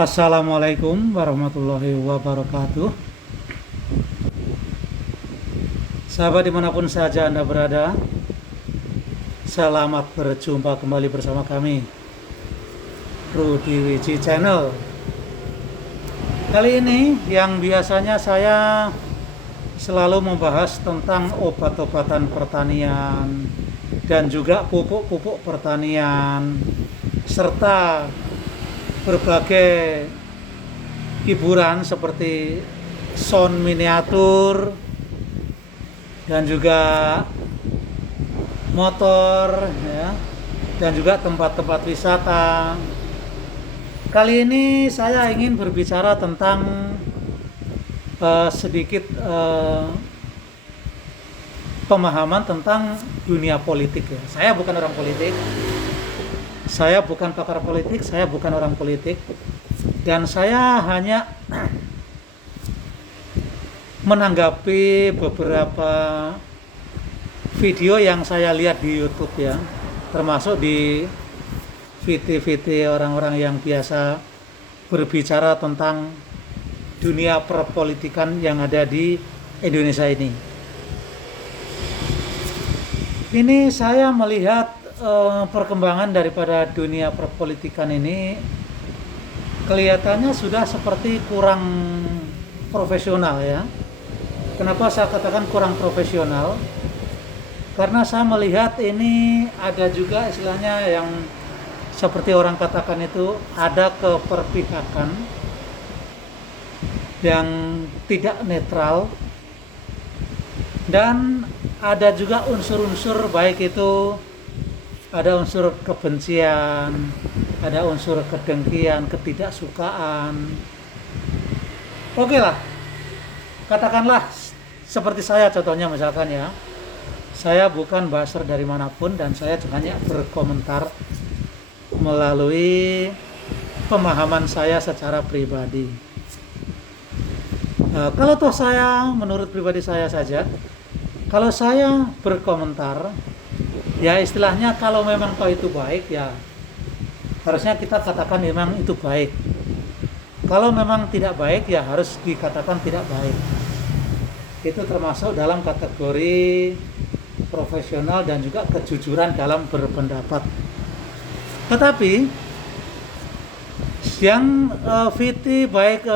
Assalamualaikum warahmatullahi wabarakatuh. Sahabat dimanapun saja Anda berada, selamat berjumpa kembali bersama kami, Rudy Wiji Channel. Kali ini yang biasanya saya selalu membahas tentang obat-obatan pertanian dan juga pupuk-pupuk pertanian, serta berbagai hiburan seperti sound miniatur dan juga motor ya, dan juga tempat-tempat wisata. Kali ini saya ingin berbicara tentang sedikit pemahaman tentang dunia politik ya. Saya bukan orang politik. Saya bukan pakar politik, saya bukan orang politik, dan saya hanya menanggapi beberapa video yang saya lihat di YouTube ya, termasuk di VT-VT orang-orang yang biasa berbicara tentang dunia perpolitikan yang ada di Indonesia ini. Ini saya melihat perkembangan daripada dunia perpolitikan ini kelihatannya sudah seperti kurang profesional ya. Kenapa saya katakan kurang profesional? Karena saya melihat ini ada juga istilahnya yang seperti orang katakan itu ada keperpihakan yang tidak netral, dan ada juga unsur-unsur baik itu ada unsur kebencian, ada unsur kedengkian, ketidaksukaan. Oke lah, katakanlah seperti saya contohnya misalkan ya, saya bukan buzzer dari manapun dan saya hanya berkomentar melalui pemahaman saya secara pribadi. Kalau toh saya, menurut pribadi saya saja, kalau saya berkomentar, ya istilahnya kalau memang toh itu baik ya harusnya kita katakan memang itu baik. Kalau memang tidak baik ya harus dikatakan tidak baik. Itu termasuk dalam kategori profesional dan juga kejujuran dalam berpendapat. Tetapi yang VT baik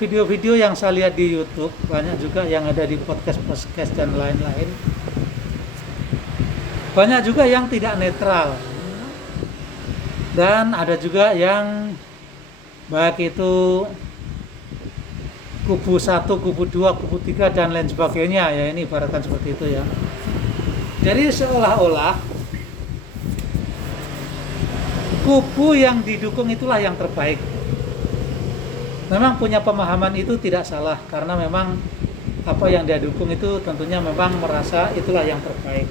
video-video yang saya lihat di YouTube, banyak juga yang ada di podcast dan lain-lain, banyak juga yang tidak netral, dan ada juga yang baik itu kubu 1, kubu 2, kubu 3 dan lain sebagainya ya, ini ibaratkan seperti itu ya. Jadi seolah-olah kubu yang didukung itulah yang terbaik. Memang punya pemahaman itu tidak salah, karena memang apa yang dia dukung itu tentunya memang merasa itulah yang terbaik.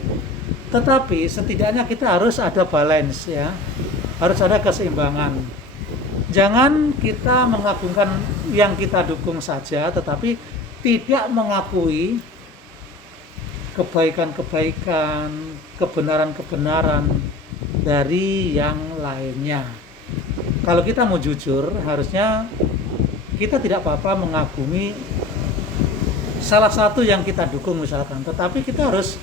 Tetapi setidaknya kita harus ada balance ya, harus ada keseimbangan. Jangan kita mengagungkan yang kita dukung saja, tetapi tidak mengakui kebaikan-kebaikan, kebenaran-kebenaran dari yang lainnya. Kalau kita mau jujur, harusnya kita tidak apa-apa mengagumi salah satu yang kita dukung misalkan, tetapi kita harus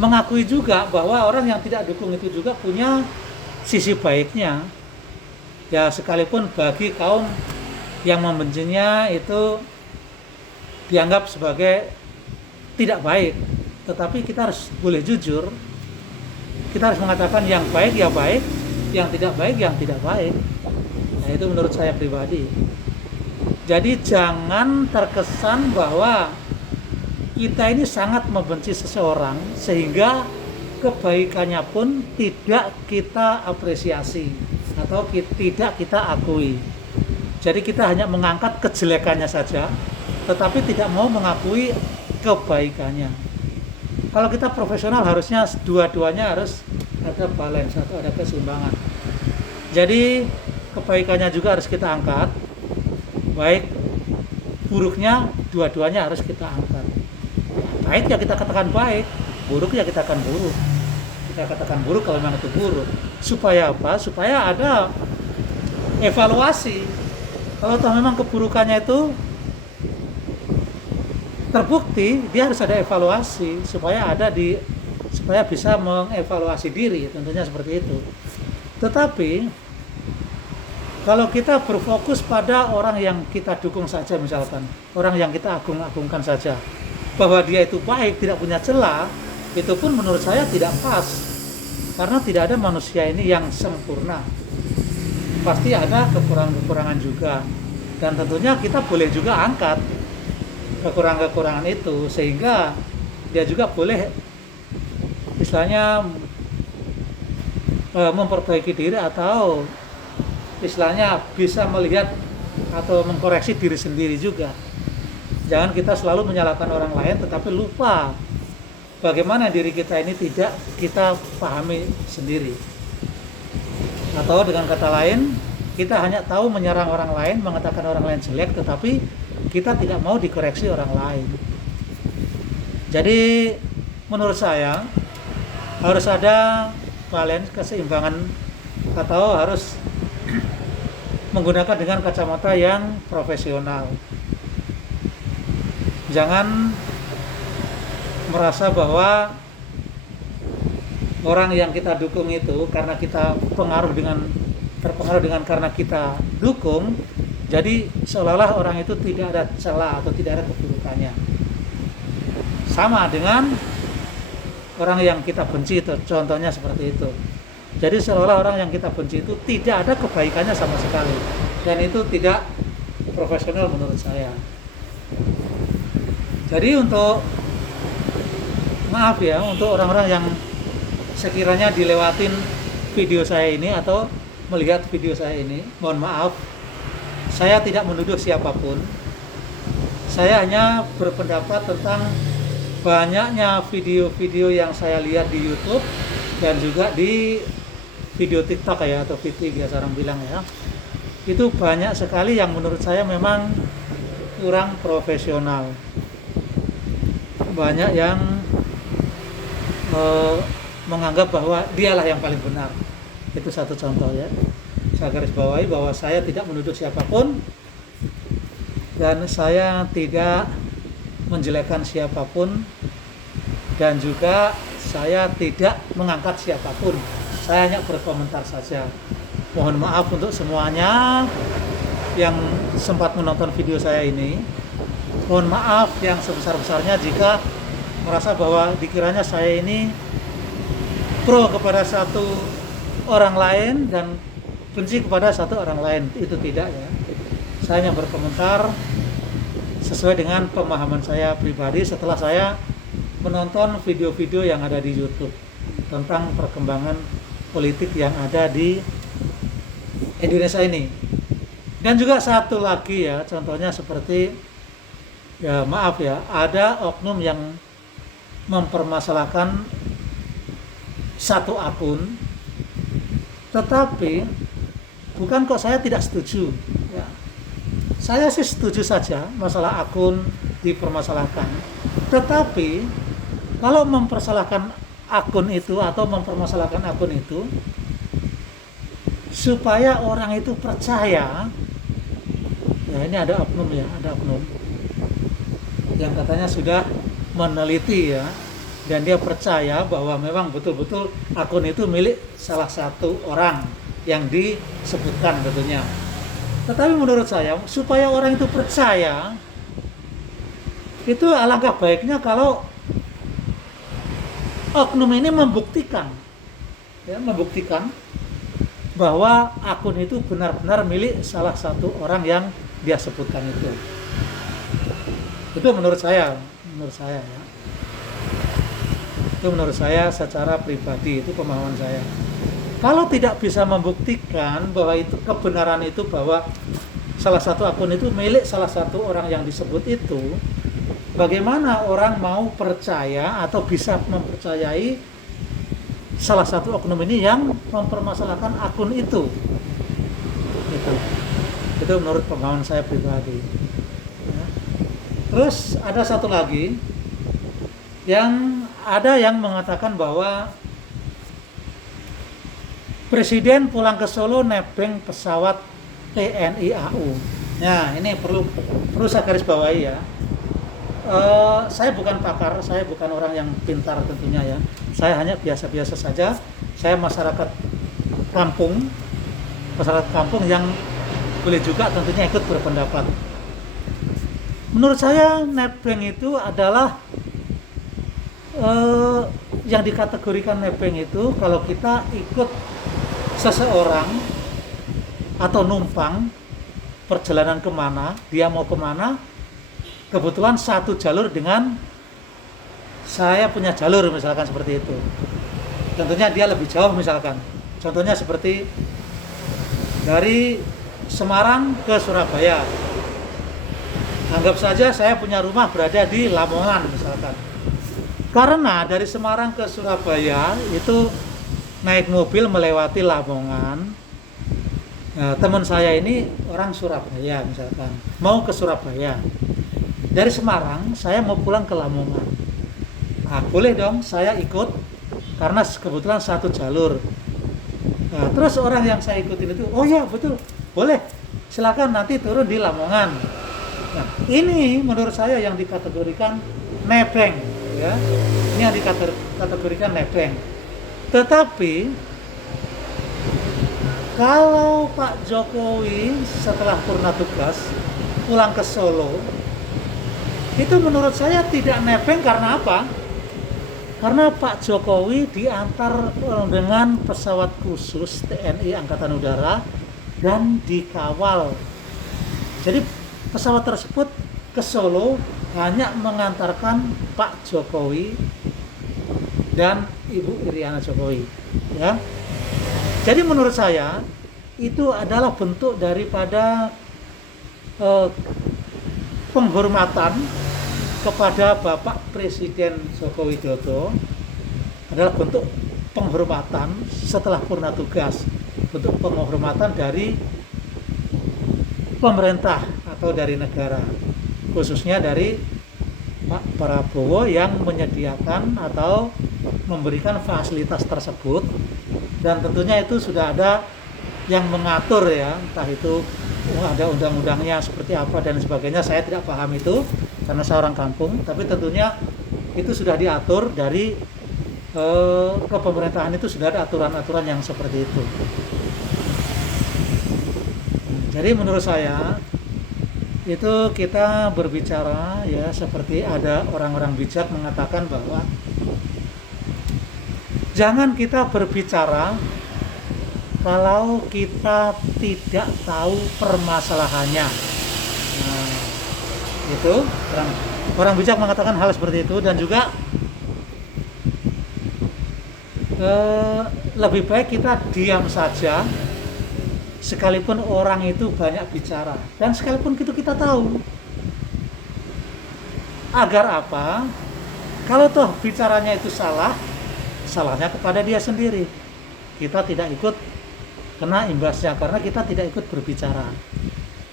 mengakui juga bahwa orang yang tidak dukung itu juga punya sisi baiknya ya, sekalipun bagi kaum yang membencinya itu dianggap sebagai tidak baik, tetapi kita harus boleh jujur, kita harus mengatakan yang baik ya baik, yang tidak baik yang tidak baik. Nah itu menurut saya pribadi. Jadi jangan terkesan bahwa kita ini sangat membenci seseorang sehingga kebaikannya pun tidak kita apresiasi atau tidak kita akui. Jadi kita hanya mengangkat kejelekannya saja, tetapi tidak mau mengakui kebaikannya. Kalau kita profesional harusnya dua-duanya harus ada balance atau ada keseimbangan. Jadi kebaikannya juga harus kita angkat, baik buruknya dua-duanya harus kita angkat. Baik ya kita katakan baik, buruk ya kita akan buruk. Kita katakan buruk kalau memang itu buruk. Supaya apa? Supaya ada evaluasi. Kalau toh memang keburukannya itu terbukti, dia harus ada evaluasi supaya bisa mengevaluasi diri, tentunya seperti itu. Tetapi kalau kita berfokus pada orang yang kita dukung saja, misalkan orang yang kita agung-agungkan saja, bahwa dia itu baik, tidak punya celah, itu pun menurut saya tidak pas. Karena tidak ada manusia ini yang sempurna. Pasti ada kekurangan-kekurangan juga. Dan tentunya kita boleh juga angkat kekurangan-kekurangan itu, sehingga dia juga boleh istilahnya memperbaiki diri, atau istilahnya bisa melihat atau mengkoreksi diri sendiri juga. Jangan kita selalu menyalahkan orang lain tetapi lupa bagaimana diri kita ini tidak kita pahami sendiri. Atau dengan kata lain, kita hanya tahu menyerang orang lain, mengatakan orang lain jelek, tetapi kita tidak mau dikoreksi orang lain. Jadi menurut saya harus ada balance, keseimbangan, atau harus menggunakan dengan kacamata yang profesional. Jangan merasa bahwa orang yang kita dukung itu karena kita terpengaruh dengan karena kita dukung, jadi seolah-olah orang itu tidak ada celah atau tidak ada keburukannya. Sama dengan orang yang kita benci itu, contohnya seperti itu. Jadi seolah-olah orang yang kita benci itu tidak ada kebaikannya sama sekali, dan itu tidak profesional menurut saya. Jadi untuk orang-orang yang sekiranya dilewatin video saya ini atau melihat video saya ini, mohon maaf, saya tidak menuduh siapapun. Saya hanya berpendapat tentang banyaknya video-video yang saya lihat di YouTube dan juga di video TikTok ya, atau VT biasa orang bilang ya. Itu banyak sekali yang menurut saya memang kurang profesional. Banyak yang menganggap bahwa dialah yang paling benar. Itu satu contoh ya. Saya garis bawahi bahwa saya tidak menuduh siapapun dan saya tidak menjelekkan siapapun, dan juga saya tidak mengangkat siapapun. Saya hanya berkomentar saja. Mohon maaf untuk semuanya yang sempat menonton video saya ini. Mohon maaf yang sebesar-besarnya jika merasa bahwa dikiranya saya ini pro kepada satu orang lain dan benci kepada satu orang lain. Itu tidak ya. Saya hanya berkomentar sesuai dengan pemahaman saya pribadi setelah saya menonton video-video yang ada di YouTube tentang perkembangan politik yang ada di Indonesia ini. Dan juga satu lagi ya, contohnya seperti ya maaf ya, ada oknum yang mempermasalahkan satu akun, tetapi bukan kok saya tidak setuju ya. Saya sih setuju saja masalah akun dipermasalahkan, tetapi kalau mempersalahkan akun itu atau mempermasalahkan akun itu supaya orang itu percaya, ya ini ada oknum ya, ada oknum yang katanya sudah meneliti ya, dan dia percaya bahwa memang betul-betul akun itu milik salah satu orang yang disebutkan tentunya. Tetapi menurut saya, supaya orang itu percaya, itu alangkah baiknya kalau oknum ini membuktikan bahwa akun itu benar-benar milik salah satu orang yang dia sebutkan itu. Itu menurut saya ya. Itu menurut saya secara pribadi, itu pemahaman saya. Kalau tidak bisa membuktikan bahwa itu kebenaran itu, bahwa salah satu akun itu milik salah satu orang yang disebut itu, bagaimana orang mau percaya atau bisa mempercayai salah satu oknum ini yang mempermasalahkan akun itu? Itu menurut pemahaman saya pribadi. Ya. Terus ada satu lagi yang ada yang mengatakan bahwa Presiden pulang ke Solo nebeng pesawat TNI AU. Nah, ini perlu saya garis bawahi ya. Saya bukan pakar, saya bukan orang yang pintar tentunya ya. Saya hanya biasa-biasa saja. Saya masyarakat kampung yang boleh juga tentunya ikut berpendapat. Menurut saya nebeng itu adalah yang dikategorikan nebeng itu kalau kita ikut seseorang atau numpang perjalanan kemana, dia mau kemana, kebetulan satu jalur dengan saya punya jalur misalkan seperti itu. Tentunya dia lebih jauh misalkan. Contohnya seperti dari Semarang ke Surabaya. Anggap saja saya punya rumah berada di Lamongan misalkan. Karena dari Semarang ke Surabaya itu naik mobil melewati Lamongan. Nah, teman saya ini orang Surabaya misalkan, mau ke Surabaya. Dari Semarang saya mau pulang ke Lamongan. Nah, boleh dong saya ikut karena kebetulan satu jalur. Nah, terus orang yang saya ikutin itu, oh ya betul, boleh, silakan nanti turun di Lamongan. Nah, ini menurut saya yang dikategorikan nebeng, ya. Ini yang dikategorikan nebeng. Tetapi kalau Pak Jokowi setelah purna tugas pulang ke Solo, itu menurut saya tidak nebeng karena apa? Karena Pak Jokowi diantar dengan pesawat khusus TNI Angkatan Udara dan dikawal. Jadi pesawat tersebut ke Solo hanya mengantarkan Pak Jokowi dan Ibu Iriana Jokowi, ya. Jadi menurut saya itu adalah bentuk daripada penghormatan kepada Bapak Presiden Joko Widodo, adalah bentuk penghormatan setelah purna tugas, bentuk penghormatan dari pemerintah atau dari negara, khususnya dari Pak Prabowo yang menyediakan atau memberikan fasilitas tersebut. Dan tentunya itu sudah ada yang mengatur ya, entah itu ada undang-undangnya seperti apa dan sebagainya. Saya tidak paham itu karena saya orang kampung, tapi tentunya itu sudah diatur dari kepemerintahan, itu sudah ada aturan-aturan yang seperti itu. Jadi menurut saya itu kita berbicara ya seperti ada orang-orang bijak mengatakan bahwa jangan kita berbicara kalau kita tidak tahu permasalahannya. Nah, itu orang bijak mengatakan hal seperti itu. Dan juga lebih baik kita diam saja sekalipun orang itu banyak bicara, dan sekalipun itu kita tahu. Agar apa? Kalau toh bicaranya itu salah, salahnya kepada dia sendiri. Kita tidak ikut kena imbasnya karena kita tidak ikut berbicara.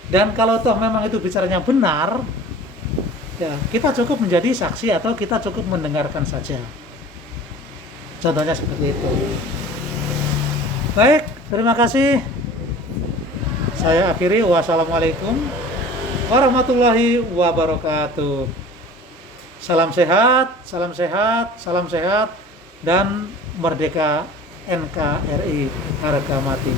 Dan kalau toh memang itu bicaranya benar, ya kita cukup menjadi saksi atau kita cukup mendengarkan saja. Contohnya seperti itu. Baik, terima kasih. Saya akhiri. Wassalamualaikum warahmatullahi wabarakatuh. Salam sehat, salam sehat, salam sehat, dan merdeka NKRI harga mati.